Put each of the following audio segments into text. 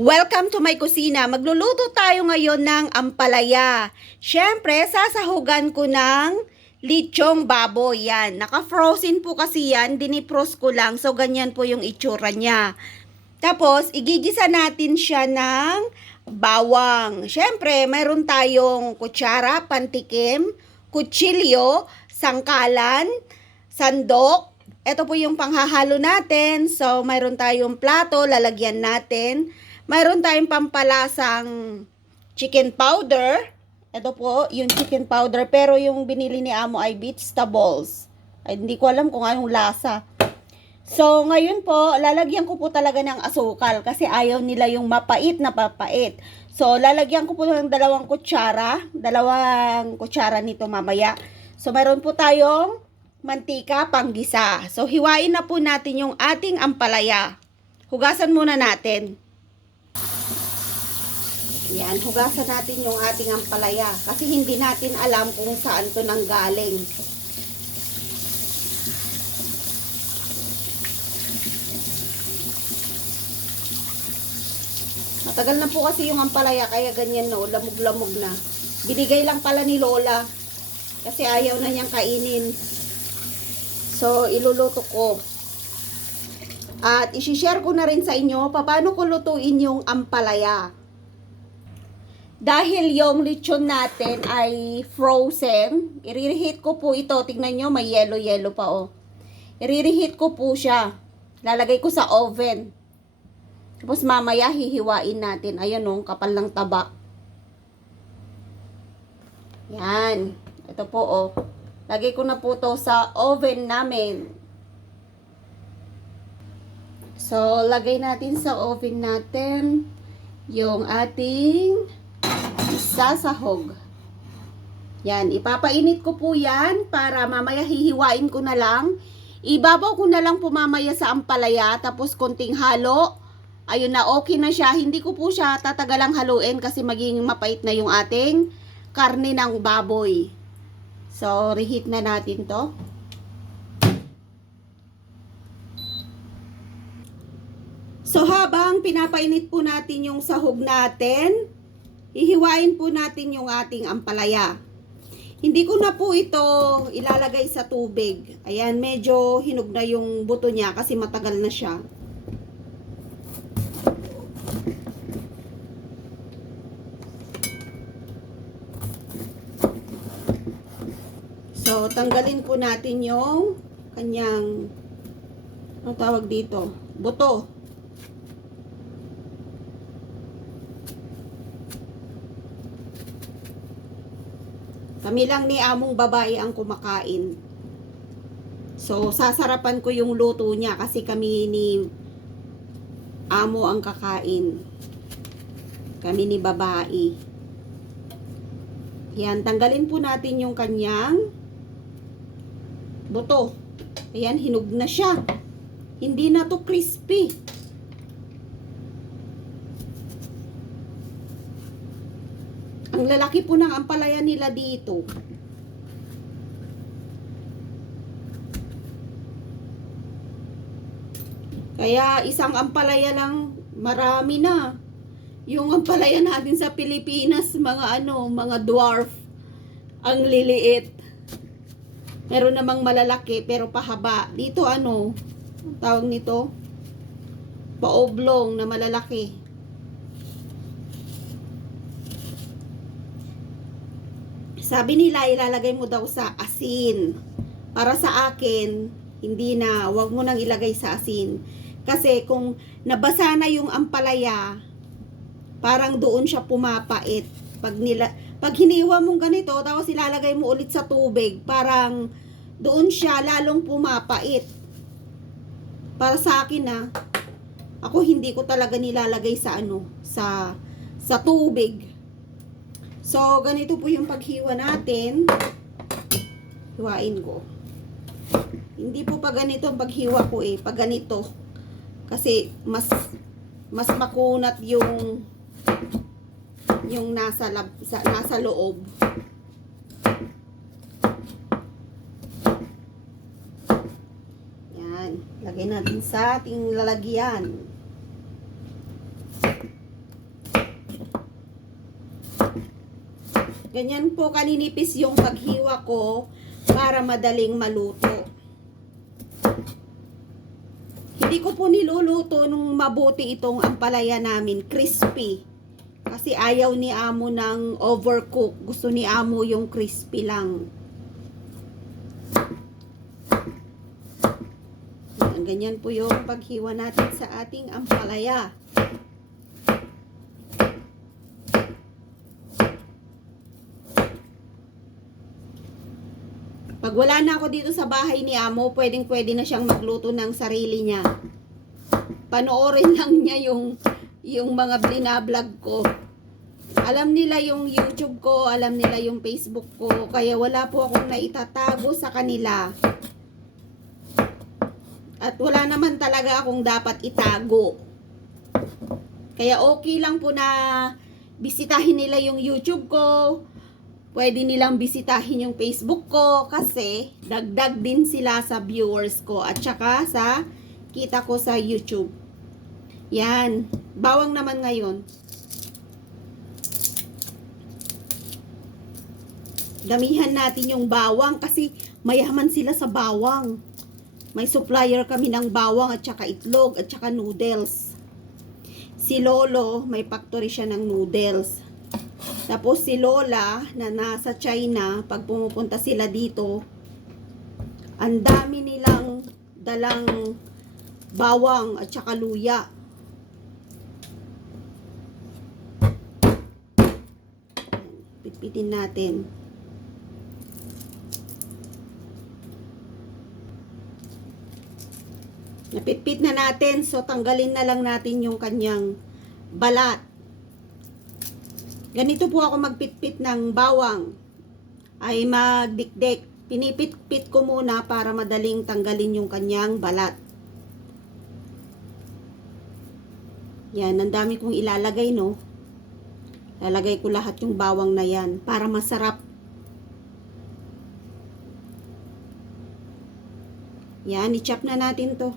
Welcome to my kusina. Magluluto tayo ngayon ng ampalaya. Siyempre, sasahugan ko ng lechong baboy. Yan. Naka-frozen po kasi yan. Dinipros ko lang. So, ganyan po yung itsura niya. Tapos, igigisa natin siya ng bawang. Siyempre, mayroon tayong kutsara, pantikim, kutsilyo, sangkalan, sandok. Ito po yung panghahalo natin. So, mayroon tayong plato, lalagyan natin. Mayroon tayong pampalasang chicken powder. Ito po, yung chicken powder. Pero yung binili ni Amo ay vegetables. Ay, hindi ko alam kung anong lasa. So, ngayon po, lalagyan ko po talaga ng asukal. Kasi ayaw nila yung mapait na papait. So, lalagyan ko po ng dalawang kutsara nito mamaya. So, mayroon po tayong mantika panggisa. So, hiwain na po natin yung ating ampalaya. Hugasan muna natin. Yan, hugasan natin yung ating ampalaya kasi hindi natin alam kung saan to nanggaling. Matagal na po kasi yung ampalaya kaya ganyan no, lamog-lamog na. Binigay lang pala ni Lola kasi ayaw na niyang kainin. So, iluluto ko. At isi-share ko na rin sa inyo paano ko lutuin yung ampalaya. Dahil yung lechon natin ay frozen, i-reheat ko po ito. Tingnan nyo, may yellow pa oh. I-reheat ko po siya. Lalagay ko sa oven. Tapos mamaya hihiwain natin. Ayan oh, kapal ng taba. Yan. Ito po oh. Lagay ko na po to sa oven namin. So, lagay natin sa oven natin yung ating sasahog. Yan, ipapainit ko po yan para mamaya hihiwain ko na lang. Ibabaw ko na lang po mamaya sa ampalaya tapos konting halo. Ayun na, okay na siya. Hindi ko po siya tatagalang haluin kasi magiging mapait na yung ating karne ng baboy. So, reheat na natin to. So, habang pinapainit po natin yung sahog natin, hihiwain po natin yung ating ampalaya. Hindi ko na po ito ilalagay sa tubig. Ayan, medyo hinog na yung buto niya kasi matagal na siya. So, tanggalin po natin yung kanyang, ano tawag dito? Buto. Kami lang ni Among babae ang kumakain. So, sasarapan ko yung luto niya kasi kami ni Amo ang kakain. Kami ni babae. Yan, tanggalin po natin yung kanyang buto. Ayan, hinog na siya. Hindi na to crispy. Ang lalaki po ng ampalaya nila dito. Kaya isang ampalaya lang, marami na. Yung ampalaya natin sa Pilipinas, mga dwarf. Ang liliit. Meron namang malalaki pero pahaba. Dito ang tawag nito? Paoblong na malalaki. Sabi nila, ilalagay mo daw sa asin. Para sa akin, hindi na. Huwag mo nang ilagay sa asin. Kasi kung nabasa na yung ampalaya, parang doon siya pumapait. Pag hiniwa mong ganito, tapos ilalagay mo ulit sa tubig, parang doon siya lalong pumapait. Para sa akin ako hindi ko talaga nilalagay sa tubig. So, ganito po yung paghiwa natin. Hiwain ko. Hindi po pa ganito ang paghiwa ko pag ganito. Kasi mas makunat yung nasa loob. Yan. Lagay natin sa ating lalagyan. Ganyan po kaninipis yung paghiwa ko para madaling maluto. Hindi ko po niluluto nung mabuti itong ampalaya namin, crispy. Kasi ayaw ni amo ng overcook. Gusto ni amo yung crispy lang. Yan, ganyan po yung paghiwa natin sa ating ampalaya. Pag wala na ako dito sa bahay ni amo, pwedeng-pwede na siyang magluto ng sarili niya. Panoorin lang niya yung mga binablog ko. Alam nila yung YouTube ko, alam nila yung Facebook ko, kaya wala po akong naitatago sa kanila. At wala naman talaga akong dapat itago. Kaya okay lang po na bisitahin nila yung YouTube ko. Pwede nilang bisitahin yung Facebook ko kasi dagdag din sila sa viewers ko at saka sa kita ko sa YouTube. Yan. Bawang naman ngayon. Damihan natin yung bawang kasi mayaman sila sa bawang. May supplier kami ng bawang at saka itlog at saka noodles. Si Lolo, may factory siya ng noodles. Tapos si Lola na nasa China, pag pumupunta sila dito, ang dami nilang dalang bawang at saka luya. Pitpitin natin. Napitpit na natin, so tanggalin na lang natin yung kanyang balat. Ganito po ako magpitpit ng bawang. Ay magdikdik. Pinipitpit ko muna para madaling tanggalin yung kanyang balat. Yan, ang dami kong ilalagay, no? Lalagay ko lahat yung bawang na yan para masarap. Yan, i-chop na natin to.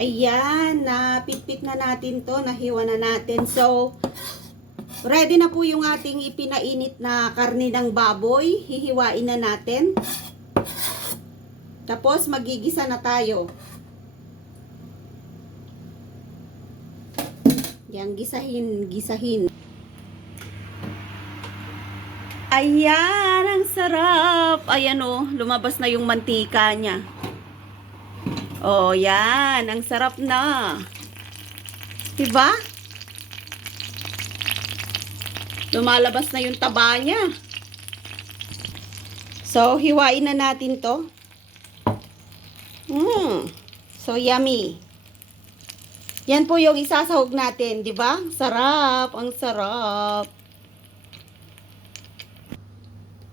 Ayan, napitpit na natin to, nahiwa na natin. So, ready na po yung ating ipinainit na karne ng baboy. Hihiwain na natin. Tapos, magigisa na tayo. Yan, gisahin. Ayan, ang sarap. Ayan o, lumabas na yung mantika niya. Oh, yan. Ang sarap na. Diba? Lumalabas na yung taba niya. So, hiwain na natin to. So, yummy. Yan po yung isasahog natin, diba? Sarap. Ang sarap.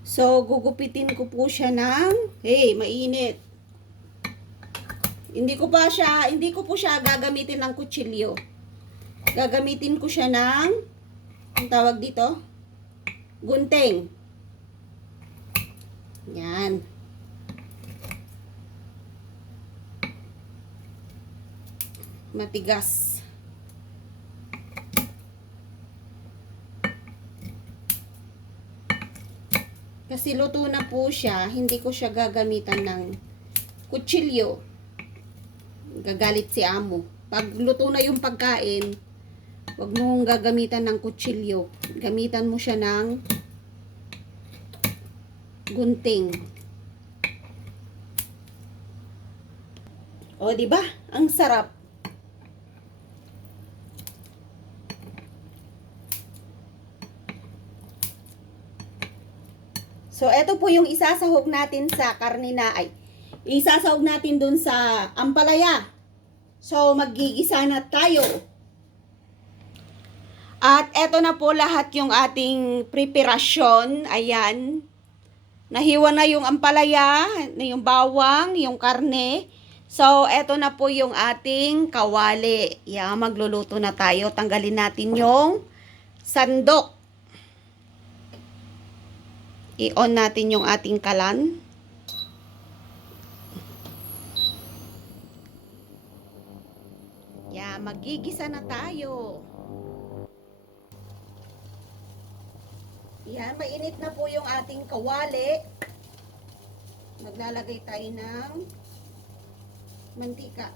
So, gugupitin ko po siya ng... Hey, mainit. Hindi ko po siya gagamitin ng kutsilyo. Gagamitin ko siya ng, ang tawag dito, gunting. Yan. Matigas. Kasi luto na po siya, hindi ko siya gagamitan ng kutsilyo. Gagalit si amo. Pag luto na yung pagkain, wag mong gagamitan ng kutsilyo. Gamitan mo siya ng gunting. O, di ba? Ang sarap. So, eto po yung isasahog natin sa karne na isasahog natin dun sa ampalaya. So, magigisa na tayo. At eto na po lahat yung ating preparasyon. Ayan. Nahiwa na yung ampalaya, yung bawang, yung karne. So, eto na po yung ating kawali. Yan, magluluto na tayo. Tanggalin natin yung sandok. I-on natin yung ating kalan. Yan, magigisa na tayo. Yan, mainit na po yung ating kawali. Maglalagay tayo ng mantika.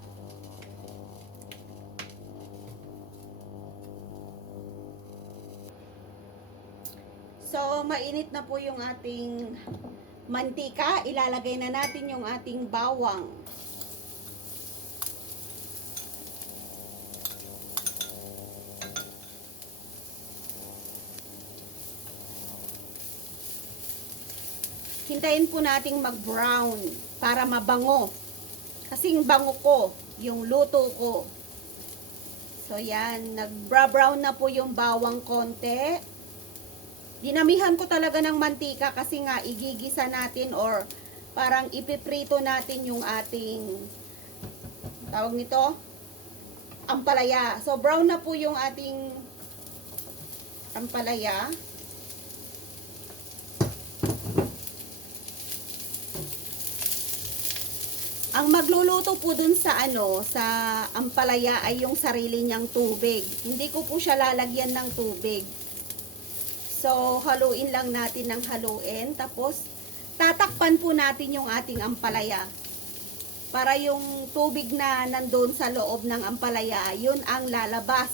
So, mainit na po yung ating mantika. Ilalagay na natin yung ating bawang. Hintayin po nating mag-brown para mabango. Kasing bango ko, yung luto ko. So yan, nag-brown na po yung bawang konti. Dinamihan ko talaga ng mantika kasi nga igigisa natin or parang ipiprito natin yung ating, tawag nito, ampalaya. So brown na po yung ating ampalaya. Ang magluluto po dun sa sa ampalaya ay yung sarili niyang tubig. Hindi ko po siya lalagyan ng tubig. So, haluin lang natin ng haluin. Tapos, tatakpan po natin yung ating ampalaya. Para yung tubig na nandun sa loob ng ampalaya, yun ang lalabas.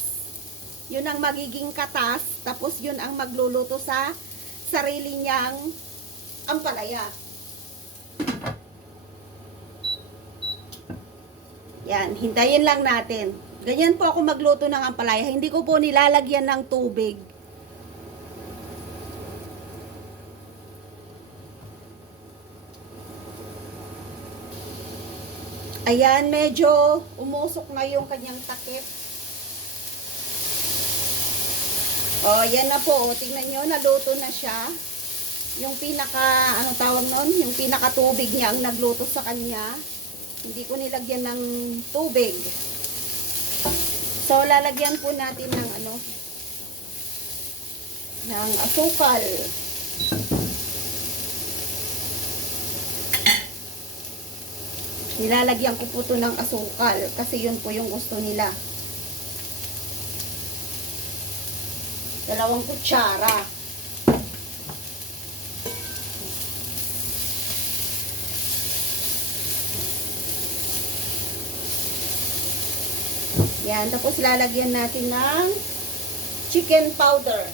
Yun ang magiging katas. Tapos, yun ang magluluto sa sarili niyang ampalaya. Yan, hintayin lang natin. Ganyan po ako magluto ng ampalaya. Hindi ko po nilalagyan ng tubig. Ayan, medyo umusok na yung kanyang takip. O, yan na po. O, tingnan nyo, naluto na siya. Yung pinaka, ano tawag nun? Yung pinaka tubig niya ang nagluto sa kanya. Hindi ko nilagyan ng tubig. So, lalagyan po natin ng ng asukal. Nilalagyan ko po ito ng asukal kasi yun po yung gusto nila. 2 kutsara. Yan, tapos lalagyan natin ng chicken powder.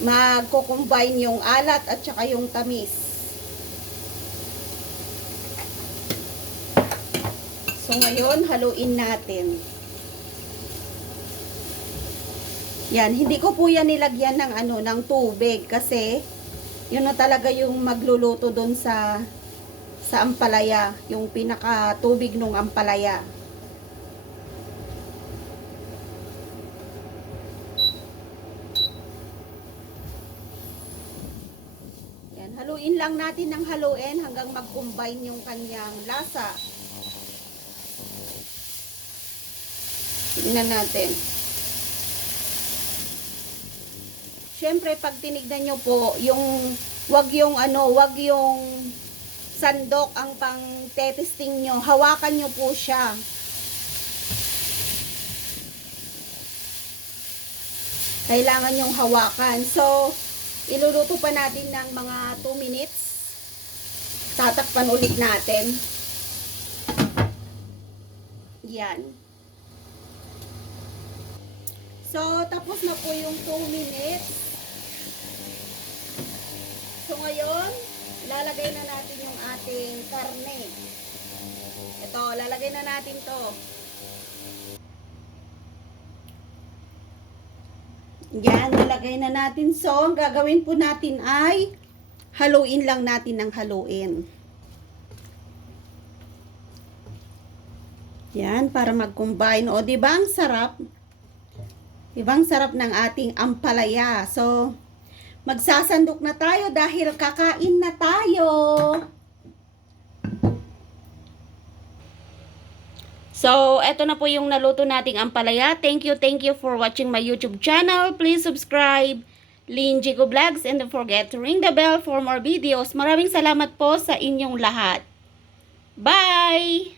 Magko-combine yung alat at saka yung tamis. So ngayon, haluin natin. Yan, hindi ko po yan nilagyan ng ng tubig kasi yun na talaga yung magluluto doon sa ampalaya, yung pinaka tubig nung ampalaya. Yan, haluin lang natin ng haluin hanggang mag-combine yung kanyang lasa. Tingnan natin. Siyempre, pag tinignan nyo po, wag yung sandok ang pang-testing nyo. Hawakan nyo po siya. Kailangan nyong hawakan. So, iluluto pa natin ng mga 2 minutes. Tatakpan ulit natin. Yan. So, tapos na po yung 2 minutes. So, ngayon, lalagay na natin yung ating karne. Ito, lalagay na natin to. Yan, lalagay na natin. So, ang gagawin po natin ay haluin lang natin ng haluin. Yan, para mag-combine. O, diba ang sarap? Ibang sarap ng ating ampalaya. So, magsasandok na tayo dahil kakain na tayo. So, eto na po yung naluto nating ampalaya. Thank you for watching my YouTube channel. Please subscribe, Lynn Jigo Vlogs, and don't forget to ring the bell for more videos. Maraming salamat po sa inyong lahat. Bye!